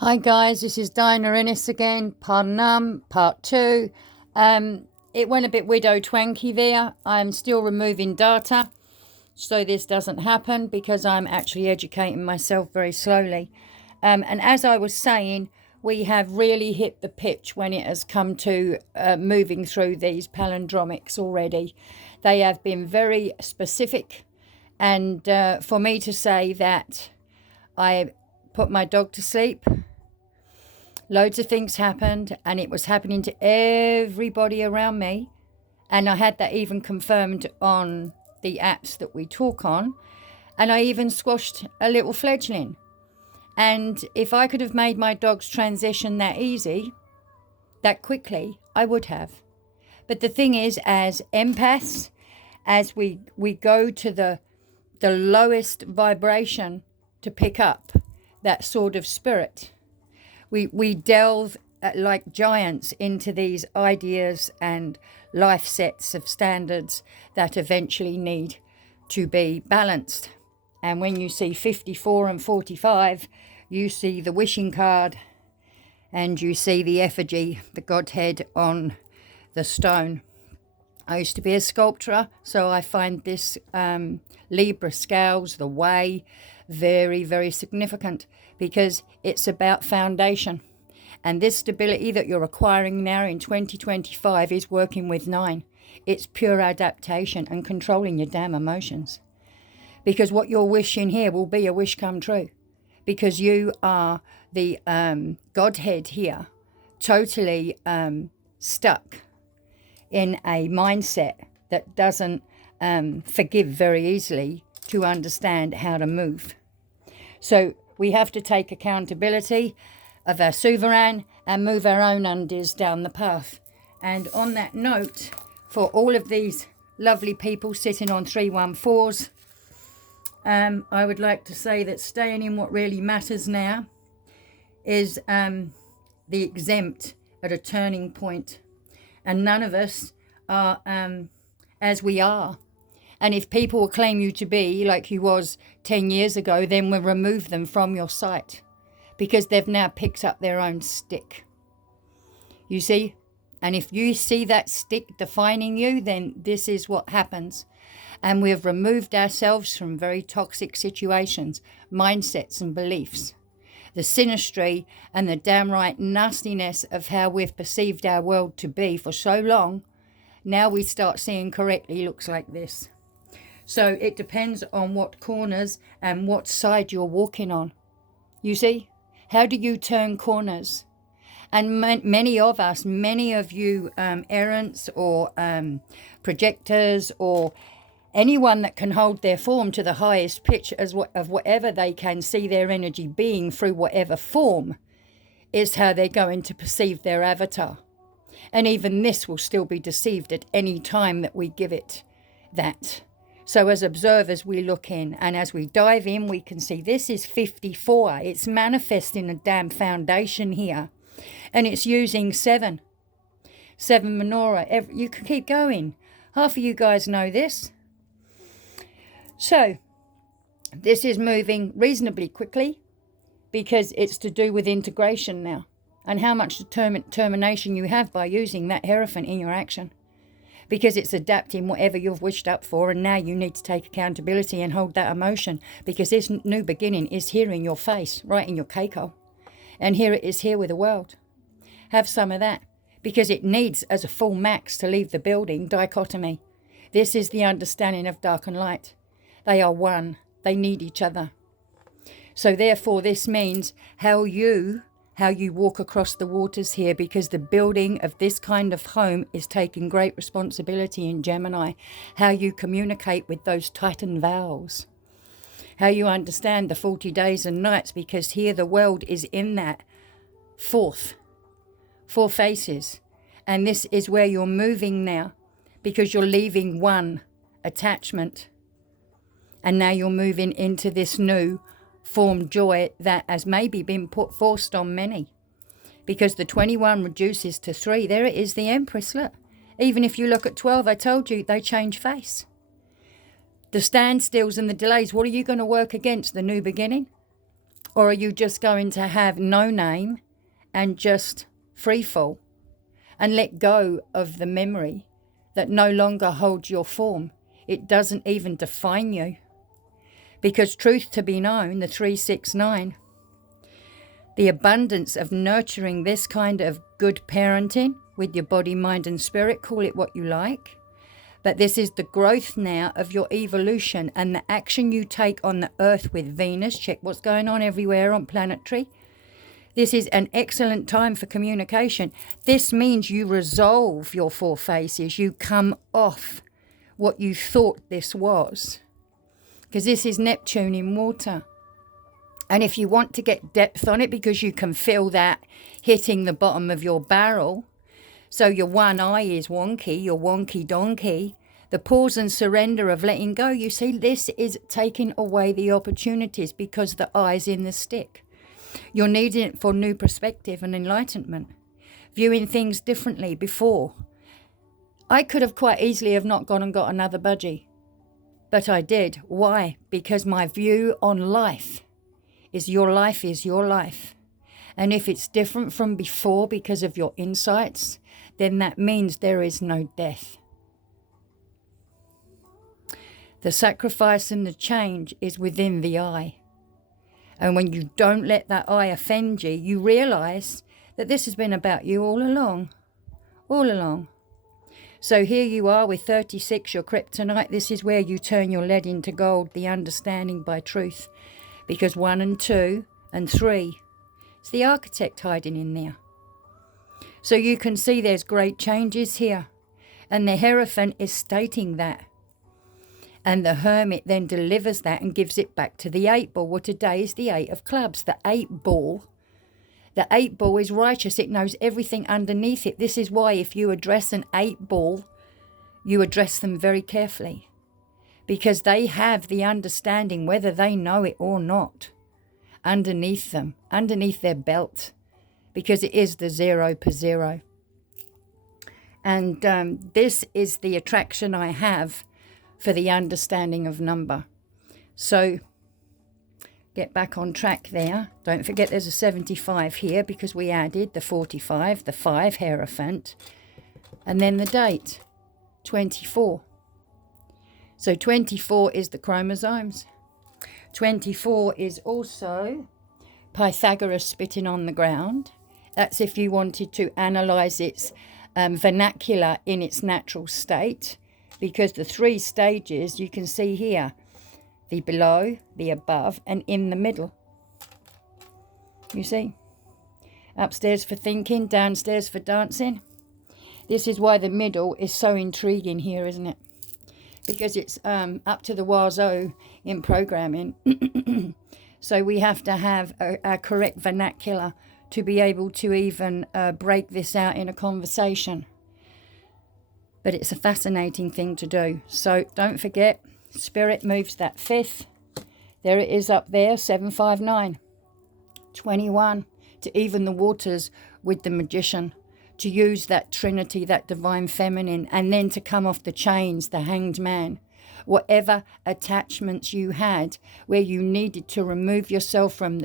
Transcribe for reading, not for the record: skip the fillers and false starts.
Hi guys, this is Dinah Innes again, part 2. It went a bit widow twanky there. I'm still removing data so this doesn't happen because I'm actually educating myself very slowly. And as I was saying, we have really hit the pitch when it has come to moving through these palindromics already. They have been very specific, and for me to say that I put my dog to sleep, loads of things happened, and it was happening to everybody around me. And I had that even confirmed on the apps that we talk on. And I even squashed a little fledgling. And if I could have made my dog's transition that easy, that quickly, I would have. But the thing is, as empaths, as we go to the lowest vibration to pick up that sort of spirit, we delve like giants into these ideas and life sets of standards that eventually need to be balanced. And when you see 54 and 45, you see the wishing card and you see the effigy, the Godhead on the stone. I used to be a sculptor, so I find this Libra scales, the way, very, very significant because it's about foundation. And this stability that you're acquiring now in 2025 is working with 9. It's pure adaptation and controlling your damn emotions. Because what you're wishing here will be a wish come true. Because you are the Godhead here, totally stuck in a mindset that doesn't forgive very easily to understand how to move. So we have to take accountability of our sovereign and move our own undies down the path. And on that note, for all of these lovely people sitting on 314s, I would like to say that staying in what really matters now is the exempt at a turning point. And none of us are as we are. And if people will claim you to be like you was 10 years ago, then we'll remove them from your sight because they've now picked up their own stick. You see? And if you see that stick defining you, then this is what happens. And we've removed ourselves from very toxic situations, mindsets and beliefs. The synastry and the downright nastiness of how we've perceived our world to be for so long, now we start seeing correctly looks like this. So it depends on what corners and what side you're walking on. You see? How do you turn corners? And many of us, many of you errants or projectors or anyone that can hold their form to the highest pitch of whatever they can see their energy being through whatever form is how they're going to perceive their avatar. And even this will still be deceived at any time that we give it that. So as observers, we look in, and as we dive in, we can see this is 54. It's manifesting a damn foundation here. And it's using 7 menorah. You can keep going. Half of you guys know this. So this is moving reasonably quickly because it's to do with integration now and how much determination you have by using that Hierophant in your action, because it's adapting whatever you've wished up for, and now you need to take accountability and hold that emotion because this new beginning is here in your face, right in your keiko, and here it is here with the world. Have some of that because it needs as a full max to leave the building dichotomy. This is the understanding of dark and light. They are one. They need each other. So therefore, this means how you walk across the waters here, because the building of this kind of home is taking great responsibility in Gemini. How you communicate with those Titan vows. How you understand the 40 days and nights, because here the world is in that four faces. And this is where you're moving now, because you're leaving one attachment. And now you're moving into this new form joy that has maybe been forced on many. Because the 21 reduces to 3. There it is, the Empress, look. Even if you look at 12, I told you, they change face. The standstills and the delays, what are you going to work against? The new beginning? Or are you just going to have no name and just free fall and let go of the memory that no longer holds your form? It doesn't even define you. Because truth to be known, the 369, the abundance of nurturing this kind of good parenting with your body, mind and spirit, call it what you like. But this is the growth now of your evolution and the action you take on the earth with Venus. Check what's going on everywhere on planetary. This is an excellent time for communication. This means you resolve your four faces. You come off what you thought this was. Because this is Neptune in water. And if you want to get depth on it, because you can feel that hitting the bottom of your barrel, so your one eye is wonky, your wonky donkey, the pause and surrender of letting go, you see, this is taking away the opportunities because the eye's in the stick. You're needing it for new perspective and enlightenment, viewing things differently before. I could have quite easily have not gone and got another budgie, but I did. Why? Because my view on life is your life is your life. And if it's different from before because of your insights, then that means there is no death. The sacrifice and the change is within the eye. And when you don't let that eye offend you, you realize that this has been about you all along. All along. So here you are with 36, your kryptonite. This is where you turn your lead into gold, the understanding by truth. Because 1 and 2 and 3, it's the architect hiding in there. So you can see there's great changes here. And the Hierophant is stating that. And the Hermit then delivers that and gives it back to the 8 ball. Well, today is the 8 of clubs. The 8 ball is righteous. It knows everything underneath it. This is why if you address an 8 ball, you address them very carefully. Because they have the understanding, whether they know it or not, underneath them, underneath their belt. Because it is the 0 per 0. And this is the attraction I have for the understanding of number. So get back on track there. Don't forget there's a 75 here because we added the 45, the 5 Hierophant, and then the date, 24. So 24 is the chromosomes. 24 is also Pythagoras spitting on the ground. That's if you wanted to analyze its vernacular in its natural state. Because the 3 stages, you can see here, the below, the above, and in the middle. You see? Upstairs for thinking, downstairs for dancing. This is why the middle is so intriguing here, isn't it? Because it's up to the wazoo in programming. So we have to have a correct vernacular to be able to even break this out in a conversation. But it's a fascinating thing to do. So don't forget, Spirit moves that 5th. There it is up there, 759. 21, to even the waters with the Magician. To use that Trinity, that Divine Feminine. And then to come off the chains, the Hanged Man. Whatever attachments you had, where you needed to remove yourself from the